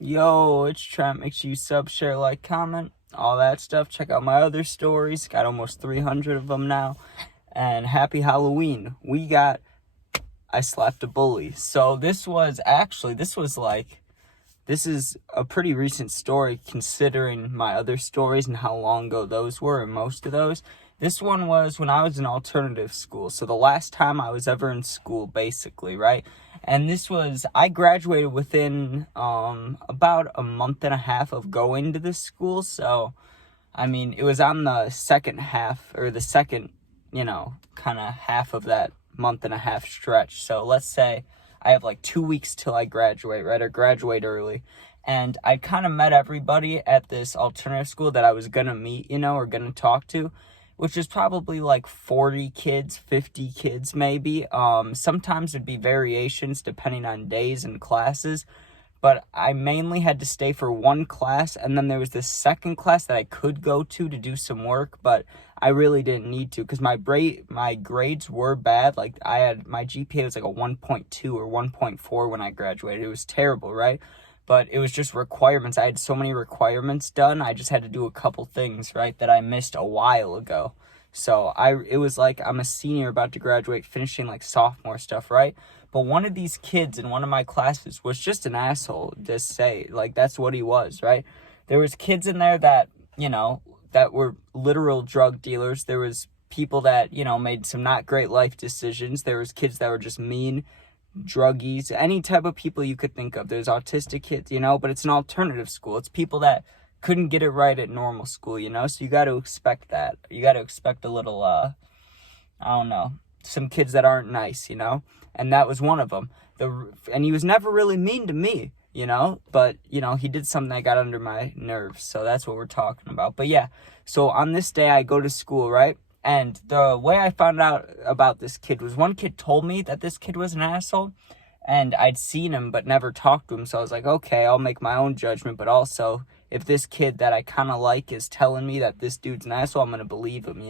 Yo, it's Trent. Make sure you sub, share, like, comment, all that stuff. Check out my other stories. Got almost 300 of them now. And happy Halloween. I slapped a bully. So this is a pretty recent story considering my other stories and how long ago those were, and most of those. This one was when I was in alternative school. So the last time I was ever in school, basically, right? And I graduated within about a month and a half of going to this school. So, I mean, it was on the second half, or the second, kind of half of that month and a half stretch. So let's say I have like 2 weeks till I graduate, right? Or graduate early. And I kind of met everybody at this alternative school that I was going to meet, or going to talk to, which is probably like 40 kids, 50 kids maybe. Sometimes it'd be variations depending on days and classes. But I mainly had to stay for one class, and then there was this second class that I could go to do some work, but I really didn't need to because my grades were bad. Like my GPA was like a 1.2 or 1.4 when I graduated. It was terrible, right? But it was just requirements. I had so many requirements done. I just had to do a couple things, right, that I missed a while ago. So it was like I'm a senior about to graduate, finishing like sophomore stuff, right? But one of these kids in one of my classes was just an asshole, just say. Like, that's what he was, right? There was kids in there that, that were literal drug dealers. There was people that, made some not great life decisions. There was kids that were just mean, druggies, any type of people you could think of. There's autistic kids, but it's an alternative school. It's people that couldn't get it right at normal school, so you got to expect that. You got to expect a little, I don't know, some kids that aren't nice, and that was one of them. And he was never really mean to me, but, he did something that got under my nerves, so that's what we're talking about. But yeah, so on this day I go to school, right? And the way I found out about this kid was one kid told me that this kid was an asshole, and I'd seen him but never talked to him, so I was like, okay, I'll make my own judgment, but also, if this kid that I kind of like is telling me that this dude's an asshole, I'm going to believe him,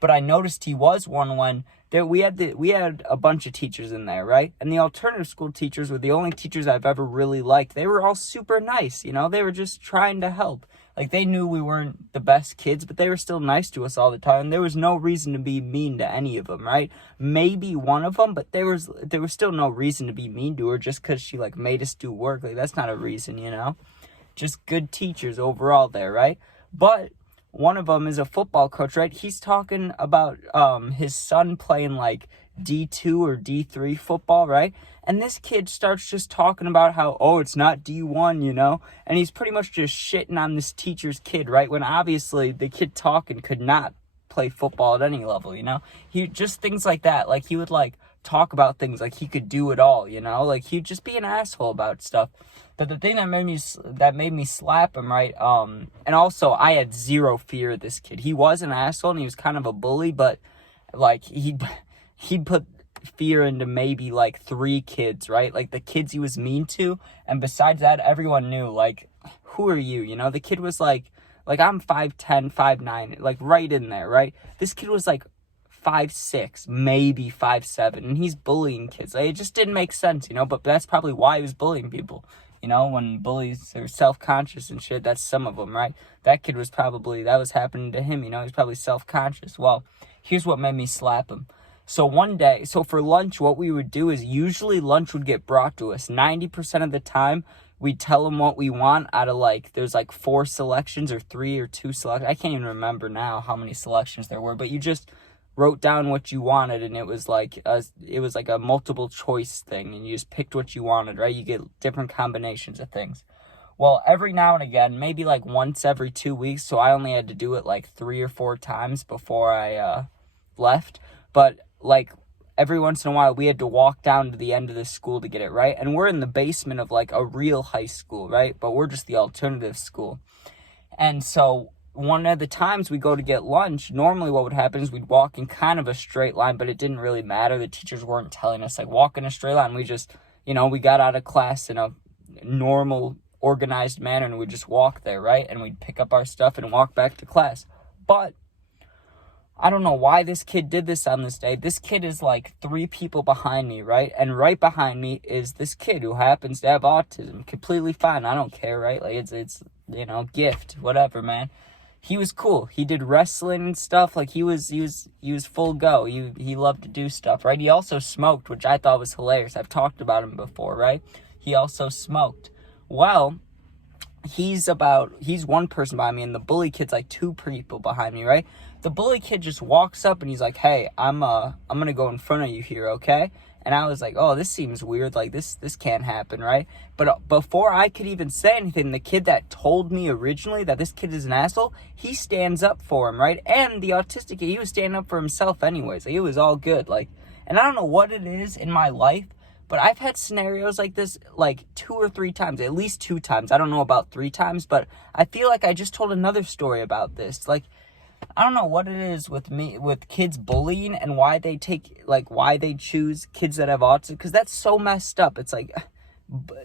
But I noticed he was one when we had a bunch of teachers in there, right? And the alternative school teachers were the only teachers I've ever really liked. They were all super nice, They were just trying to help. Like, they knew we weren't the best kids, but they were still nice to us all the time. There was no reason to be mean to any of them, right? Maybe one of them, but there was still no reason to be mean to her just because she, made us do work. Like, that's not a reason, Just good teachers overall there, right? But one of them is a football coach, right? He's talking about his son playing, D2 or D3 football, right? And this kid starts just talking about how, it's not D1, And he's pretty much just shitting on this teacher's kid, right? When obviously the kid talking could not play football at any level, He just things like that. Like, he would, talk about things like he could do it all, Like, he'd just be an asshole about stuff. But the thing that made me slap him, right? And also I had zero fear of this kid. He was an asshole and he was kind of a bully, but he'd put fear into maybe 3 kids, right? Like the kids he was mean to, and besides that, everyone knew, who are you? The kid was like I'm 5'10", 5'9", right in there, right? This kid was 5'6", maybe 5'7", and he's bullying kids. It just didn't make sense, but that's probably why he was bullying people. When bullies are self-conscious and shit, that's some of them, right? That kid that was happening to him, he's probably self-conscious. Well, here's what made me slap him. So one day, for lunch, what we would do is usually lunch would get brought to us. 90% of the time, we'd tell them what we want out of there's 4 selections or 3 or 2 selections. I can't even remember now how many selections there were, but you just wrote down what you wanted, and it was like a multiple choice thing, and you just picked what you wanted, right? You get different combinations of things. Well, every now and again, maybe once every 2 weeks, so I only had to do it 3 or 4 times before I left, but every once in a while we had to walk down to the end of the school to get it, right? And we're in the basement of a real high school, right? But we're just the alternative school. And so one of the times we go to get lunch, normally what would happen is we'd walk in kind of a straight line, but it didn't really matter. The teachers weren't telling us walk in a straight line. We just, we got out of class in a normal, organized manner, and we'd just walk there, right? And we'd pick up our stuff and walk back to class. But I don't know why this kid did this on this day. This kid is like 3 people behind me, right? And right behind me is this kid who happens to have autism. Completely fine. I don't care, right? Like, it's gift, whatever, man. He was cool. He did wrestling and stuff. Like, he was full go. He loved to do stuff, right? He also smoked, which I thought was hilarious. I've talked about him before, right? He also smoked. Well, he's 1 person behind me, and the bully kid's like 2 people behind me, right? The bully kid just walks up and he's like, "Hey, I'm gonna go in front of you here, okay?" And I was like, "Oh, this seems weird. Like, this can't happen, right?" But before I could even say anything, the kid that told me originally that this kid is an asshole, he stands up for him, right? And the autistic kid, he was standing up for himself anyways. Like, it was all good. Like, and I don't know what it is in my life, but I've had scenarios like this like 2 or 3 times, at least 2 times. I don't know about 3 times, but I feel like I just told another story about this. Like, I don't know what it is with kids bullying and why they choose kids that have autism, because that's so messed up. It's like,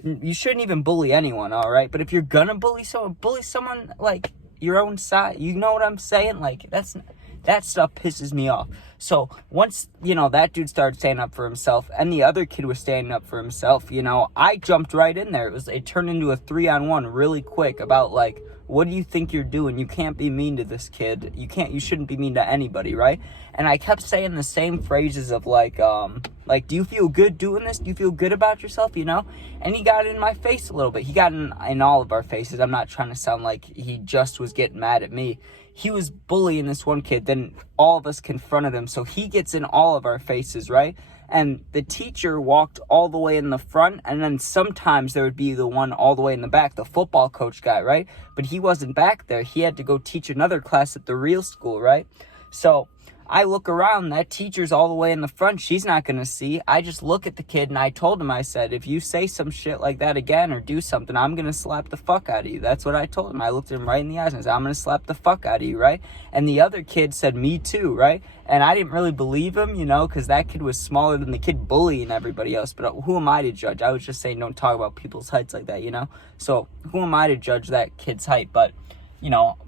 you shouldn't even bully anyone, all right? But if you're gonna bully someone like your own size, you know what I'm saying? Like, that stuff pisses me off. So once, that dude started standing up for himself and the other kid was standing up for himself, I jumped right in there. It turned into a 3-on-1 really quick about, like, what do you think you're doing? You can't be mean to this kid. You shouldn't be mean to anybody, right? And I kept saying the same phrases of like, do you feel good doing this? Do you feel good about yourself, And he got in my face a little bit. He got in all of our faces. I'm not trying to sound like he just was getting mad at me. He was bullying this one kid, then all of us confronted him, so he gets in all of our faces, right? And the teacher walked all the way in the front, and then sometimes there would be the one all the way in the back, the football coach guy, right? But he wasn't back there. He had to go teach another class at the real school, right? So I look around, that teacher's all the way in the front. She's not going to see. I just look at the kid, and I told him, I said, if you say some shit like that again or do something, I'm going to slap the fuck out of you. That's what I told him. I looked at him right in the eyes and I said, I'm going to slap the fuck out of you, right? And the other kid said, me too, right? And I didn't really believe him, because that kid was smaller than the kid bullying everybody else. But who am I to judge? I was just saying, don't talk about people's heights like that, So who am I to judge that kid's height? But,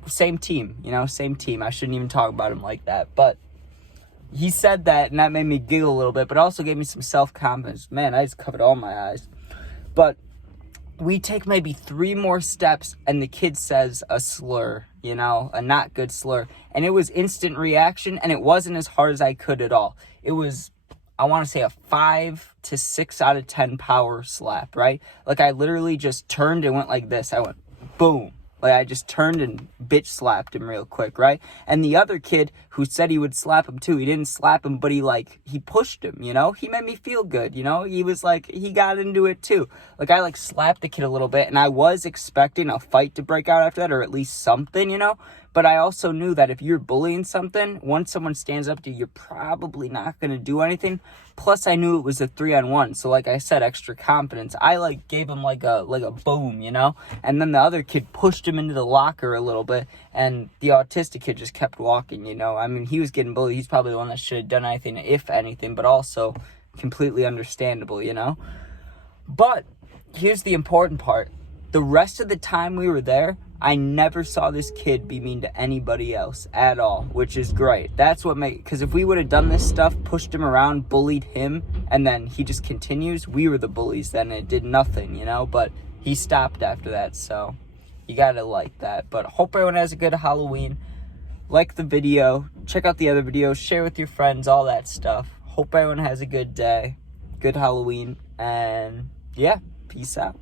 same team, same team. I shouldn't even talk about him like that. But he said that, and that made me giggle a little bit, but also gave me some self-confidence. Man, I just covered all my eyes. But we take maybe 3 more steps, and the kid says a slur, a not good slur. And it was instant reaction, and it wasn't as hard as I could at all. It was, I want to say, a 5 to 6 out of 10 power slap, right? Like, I literally just turned and went like this. I went, boom. Like, I just turned and bitch slapped him real quick, right? And the other kid who said he would slap him too, he didn't slap him, but he pushed him, He made me feel good, He was like, he got into it too. Like, I slapped the kid a little bit, and I was expecting a fight to break out after that, or at least something, But I also knew that if you're bullying something, once someone stands up to you, you're probably not going to do anything. Plus, I knew it was a 3-on-1. So, like I said, extra confidence. I, gave him, like a boom, And then the other kid pushed him into the locker a little bit. And the autistic kid just kept walking, I mean, he was getting bullied. He's probably the one that should have done anything, if anything. But also completely understandable, But here's the important part. The rest of the time we were there, I never saw this kid be mean to anybody else at all, which is great. That's what because if we would have done this stuff, pushed him around, bullied him, and then he just continues, we were the bullies then. It did nothing, But he stopped after that, so you gotta like that. But hope everyone has a good Halloween. Like the video, check out the other videos, share with your friends, all that stuff. Hope everyone has a good day, good Halloween, and yeah, peace out.